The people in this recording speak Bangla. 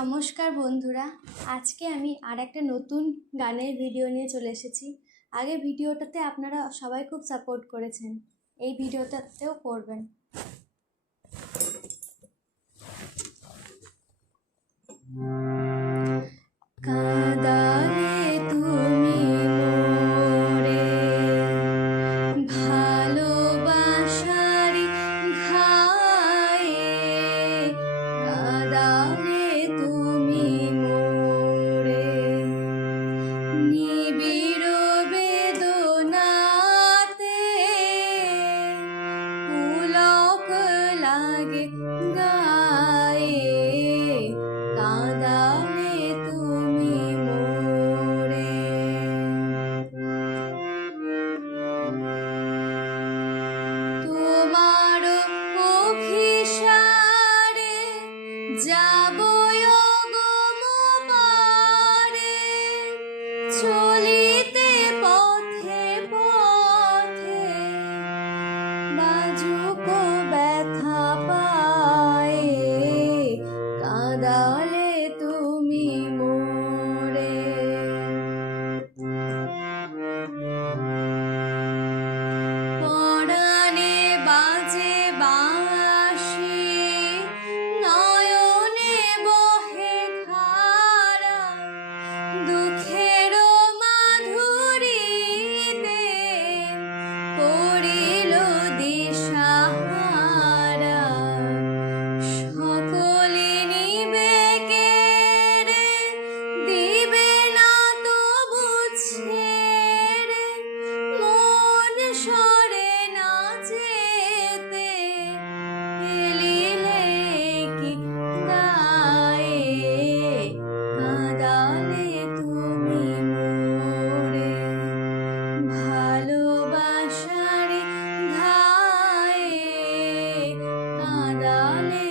নমস্কার বন্ধুরা, আজকে আমি আর একটা নতুন গানের ভিডিও নিয়ে চলে এসেছি। আগে ভিডিওটাতে আপনারা সবাই খুব সাপোর্ট করেছেন, এই ভিডিওটাতেও করবেন। কাঁদালে তুমি মোরে ভালোবাসারি ঘায়ে, কাঁদালে তুমি মোরে নিবিড় বেদনাতে, পুলক লাগে গায়ে, কাঁদালে তুমি মোরে। তোমার অভিসারে যাব পারে, চলিতে পথে পথে বাজুক ব্যথা পায়ে, কাঁদালে তুমি মোরে। পরাণে বাজে বাঁশি, নয়নে বহে ধারা, দুঃখের মাধুরীতে পড়িল দিশাহারা। সকলে নিবে কেড়ে, দিবে না তবু ছেড়ে, মন সরে না যেতে এলিলে কি গায়ে, কাঁদালে তুমি মোরে ভালোবাসারি ঘায়ে, কাঁদালে